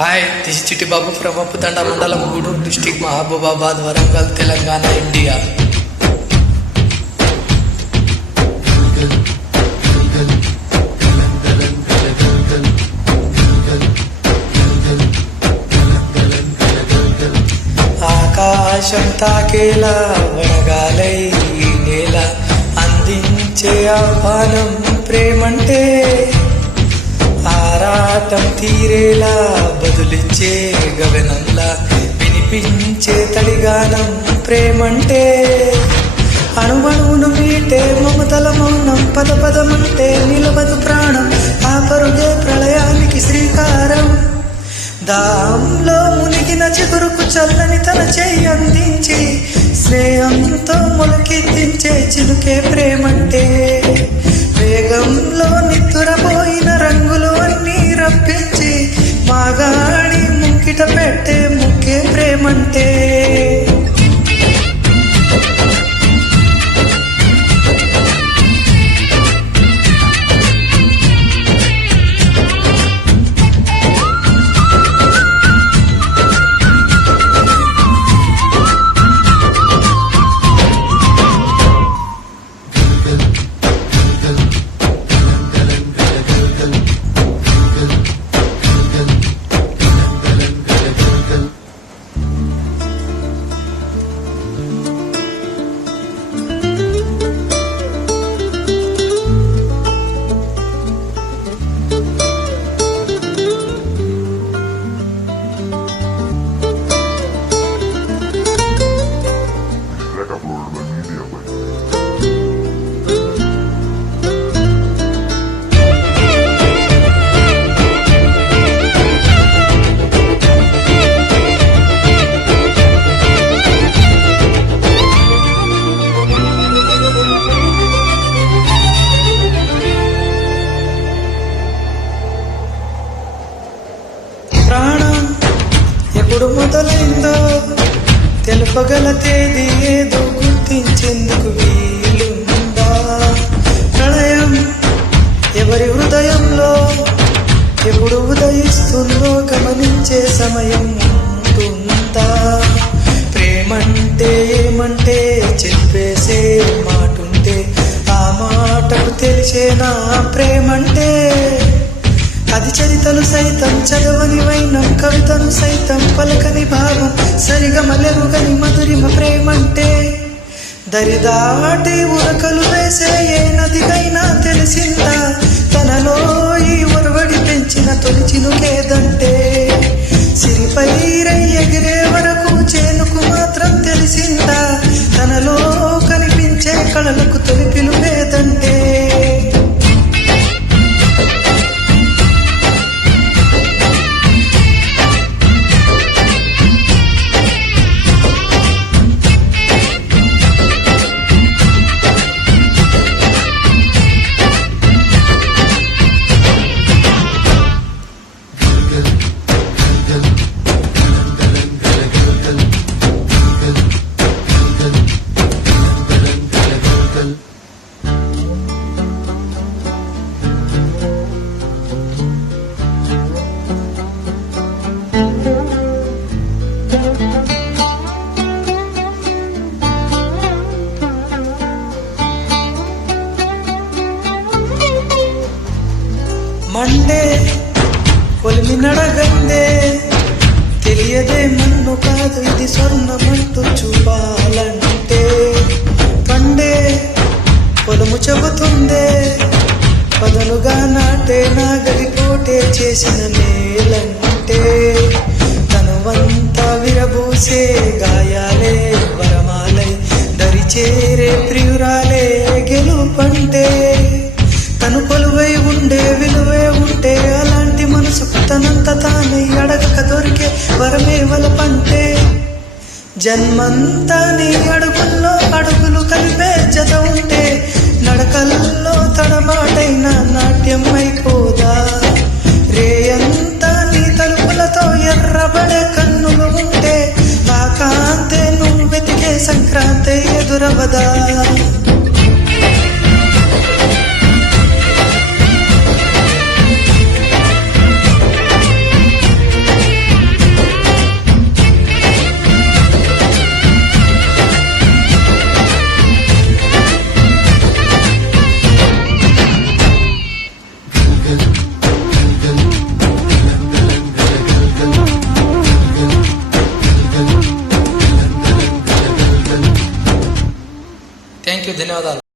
Hi, this Chitti Babu from అప్పుతండ మండలం, Gudur district, Mahabubabad, Warangal, Telangana, India. ఆకాశం తాకేలా వడగాలై నేల అందించే ఆహ్వానం ప్రేమంటే, ఆరాటం తీరేలా బదులిచ్చే గగనంలా వినిపించే తడిగానం ప్రేమంటే, అణువణువును మీటే మమతల మౌనం పద పదమంటే నిలబదు ప్రాణం, ఆ పరుగే ప్రళయానికి శ్రీకారం. దాంలో మునిగిన చిగురుకు చల్లని తన చేయి అందించి స్నేహంతో మొలకెత్తించే చిలుకే ప్రేమంటే, వేగంలో నిద్దురపోయిన రంగులు అన్నీ రప్పించి మాగాడి ముక్కిట పెట్టే ముక్కే ప్రేమంటే. ప్రాణం ఎప్పుడు మొదలైందో తెలుపగల తేదీ ఏదో గుర్తించేందుకు వీలుందా? ప్రళయం ఎవరి హృదయంలో ఎప్పుడు ఉదయిస్తుందో గమనించే సమయం ఉంటుందా? ప్రేమంటే ఏమంటే చెప్పేసే మాటుంటే, ఆ మాటకు తెలిసేనా ప్రేమంటే? అది చరితలు సైతం చదవని వైనం, కవితను సైతం పలకని భావం, సరిగమలెరుగని మధురిమ ప్రేమంటే. దరిదాటి ఉరకలు వేసే ఏ నదికైనా తెలిసిందా తనలో ఈ ఒరవడి పెంచిన తొలి చినుకేదంటే? సిరిపై ఎగిరే వరకు చేనుకు మాత్రం తెలిసిందా తనలో కనిపించే కళలకు తొలి పిలుపేదంటే? మండే కొలిమి నడగందే తెలియదే మన్ను కాదు ఇది స్వర్ణమంటూ చూపాలంటే, పండే పొలము చెబుతుందే పదనుగా నాటే నాగలి కోటే చేసిన మేలంటే, తనువంతా విరబూసే గాయాలే వరమాలై దరిచేరే ప్రియురాలే గెలుపంటే, తను కొలువై ఉండే విలువే ఉంటే అలాంటి మనసుకు తనంత తానే అడగక దొరికే వరమే వలపంటే, జన్మంతా నీ అడుగుల్లో అడుగులు కలిపే జత ఉంటే నడకల్లో తడమాటైన నాట్యం అయిపోదా? రేయంతా నీ తలుపులతో ఎర్రబడే కన్నులు ఉంటే నా కాంతే నువ్వు వెతికే సంక్రాంతి ఎదురవదా? థ్యాంక్ యూ, ధన్యవాదాలు.